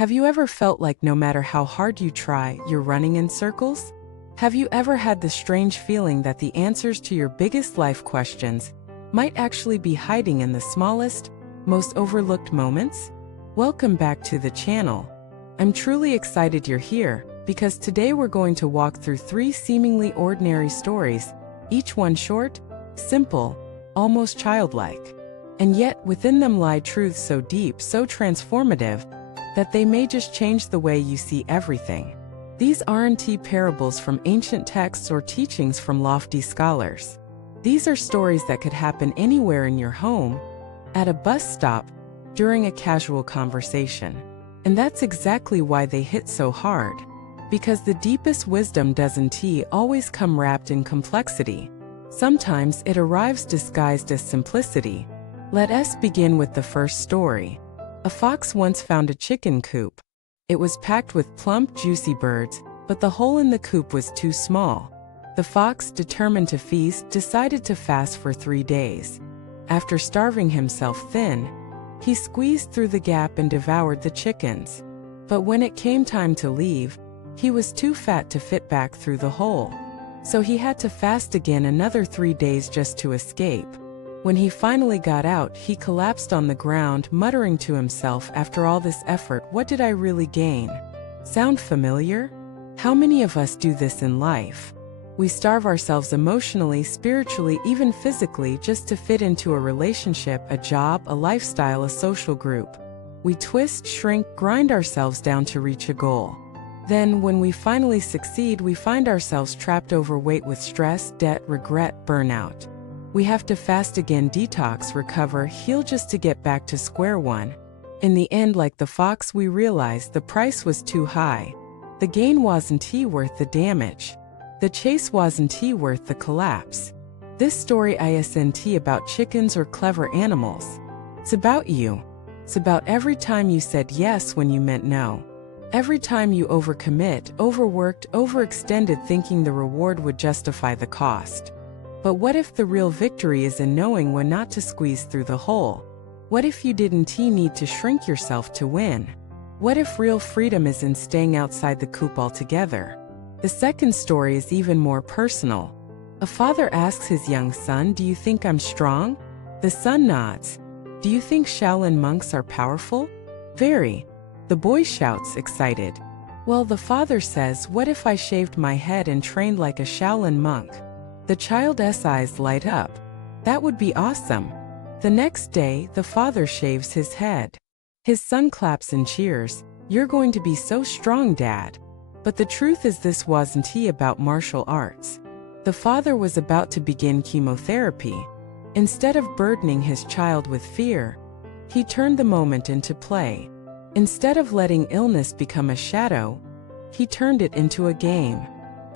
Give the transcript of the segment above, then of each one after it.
Have you ever felt like no matter how hard you try, you're running in circles? Have you ever had the strange feeling that the answers to your biggest life questions might actually be hiding in the smallest, most overlooked moments? Welcome back to the channel. I'm truly excited you're here, because today we're going to walk through 3 seemingly ordinary stories, each one short, simple, almost childlike. And yet, within them lie truths so deep, so transformative, that they may just change the way you see everything. These aren't parables from ancient texts or teachings from lofty scholars. These are stories that could happen anywhere in your home, at a bus stop, during a casual conversation. And that's exactly why they hit so hard. Because the deepest wisdom doesn't always come wrapped in complexity. Sometimes it arrives disguised as simplicity. Let us begin with the first story. A fox once found a chicken coop. It was packed with plump, juicy birds, but the hole in the coop was too small. The fox, determined to feast, decided to fast for 3 days. After starving himself thin, he squeezed through the gap and devoured the chickens. But when it came time to leave, he was too fat to fit back through the hole. So he had to fast again another 3 days just to escape. When he finally got out, he collapsed on the ground, muttering to himself, "After all this effort, what did I really gain?" Sound familiar? How many of us do this in life? We starve ourselves emotionally, spiritually, even physically just to fit into a relationship, a job, a lifestyle, a social group. We twist, shrink, grind ourselves down to reach a goal. Then, when we finally succeed, we find ourselves trapped overweight with stress, debt, regret, burnout. We have to fast again, detox, recover, heal just to get back to square one. In the end, like the fox, we realized the price was too high. The gain wasn't worth the damage. The chase wasn't worth the collapse. This story isn't about chickens or clever animals. It's about you. It's about every time you said yes when you meant no. Every time you overcommit, overworked, overextended, thinking the reward would justify the cost. But what if the real victory is in knowing when not to squeeze through the hole? What if you didn't need to shrink yourself to win? What if real freedom is in staying outside the coop altogether? The second story is even more personal. A father asks his young son, "Do you think I'm strong?" The son nods. "Do you think Shaolin monks are powerful?" "Very." The boy shouts, excited. Well, the father says, "What if I shaved my head and trained like a Shaolin monk?" The child's eyes light up. That would be awesome. The next day, the father shaves his head. His son claps and cheers. "You're going to be so strong, Dad." But the truth is, this wasn't about martial arts. The father was about to begin chemotherapy. Instead of burdening his child with fear, he turned the moment into play. Instead of letting illness become a shadow, he turned it into a game.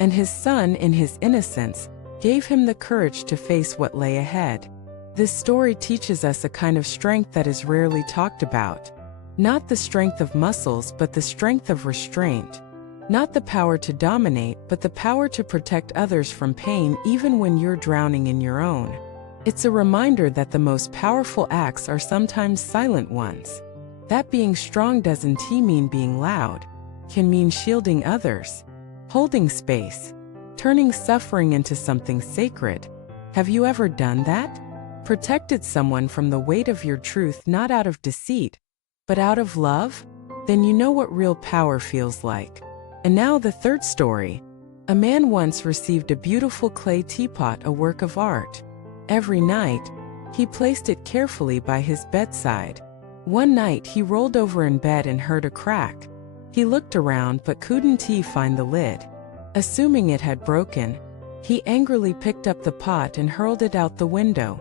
And his son, in his innocence, gave him the courage to face what lay ahead. This story teaches us a kind of strength that is rarely talked about. Not the strength of muscles, but the strength of restraint. Not the power to dominate, but the power to protect others from pain even when you're drowning in your own. It's a reminder that the most powerful acts are sometimes silent ones. That being strong doesn't mean being loud. It can mean shielding others, holding space, turning suffering into something sacred. Have you ever done that? Protected someone from the weight of your truth, not out of deceit, but out of love? Then you know what real power feels like. And now the third story. A man once received a beautiful clay teapot, a work of art. Every night, he placed it carefully by his bedside. One night he rolled over in bed and heard a crack. He looked around but couldn't find the lid. Assuming it had broken, he angrily picked up the pot and hurled it out the window.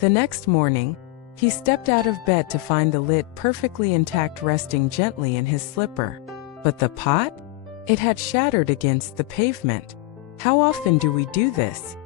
The next morning, he stepped out of bed to find the lid perfectly intact, resting gently in his slipper. But the pot? It had shattered against the pavement. How often do we do this?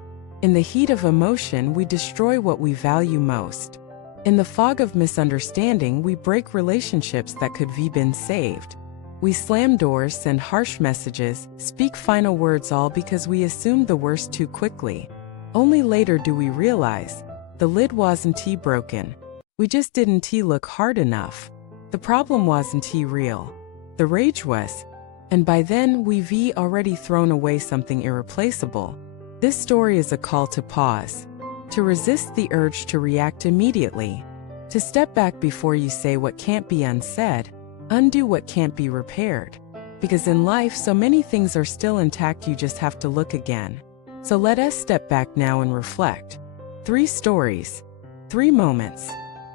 In the heat of emotion, we destroy what we value most. In the fog of misunderstanding, we break relationships that could have been saved. We slam doors, send harsh messages, speak final words, all because we assumed the worst too quickly. Only later do we realize the lid wasn't broken. We just didn't look hard enough. The problem wasn't real. the rage was. And by then, we've already thrown away something irreplaceable. This story is a call to pause, to resist the urge to react immediately, to step back before you say what can't be unsaid, undo what can't be repaired. Because in life, so many things are still intact, you just have to look again. So let us step back now and reflect. 3 stories, 3 moments,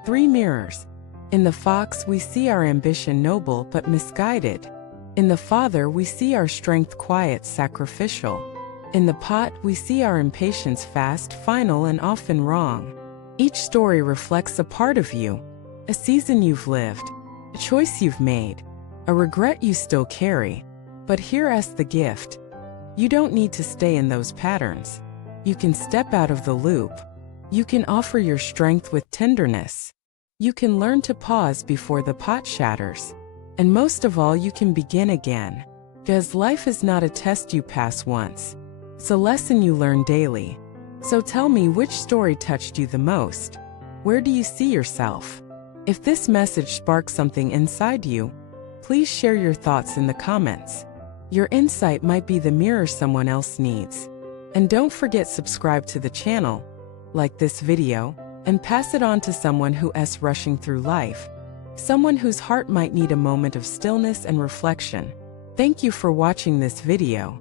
3 mirrors. In the fox, we see our ambition noble but misguided. In the father, we see our strength quiet, sacrificial. In the pot, we see our impatience fast, final, and often wrong. Each story reflects a part of you, a season you've lived, a choice you've made, a regret you still carry. But here's the gift. You don't need to stay in those patterns. You can step out of the loop. You can offer your strength with tenderness. You can learn to pause before the pot shatters. And most of all, you can begin again. Because life is not a test you pass once. It's a lesson you learn daily. So tell me, which story touched you the most? Where do you see yourself? If this message sparks something inside you, please share your thoughts in the comments. Your insight might be the mirror someone else needs. And don't forget, subscribe to the channel, like this video, and pass it on to someone who's rushing through life. Someone whose heart might need a moment of stillness and reflection. Thank you for watching this video.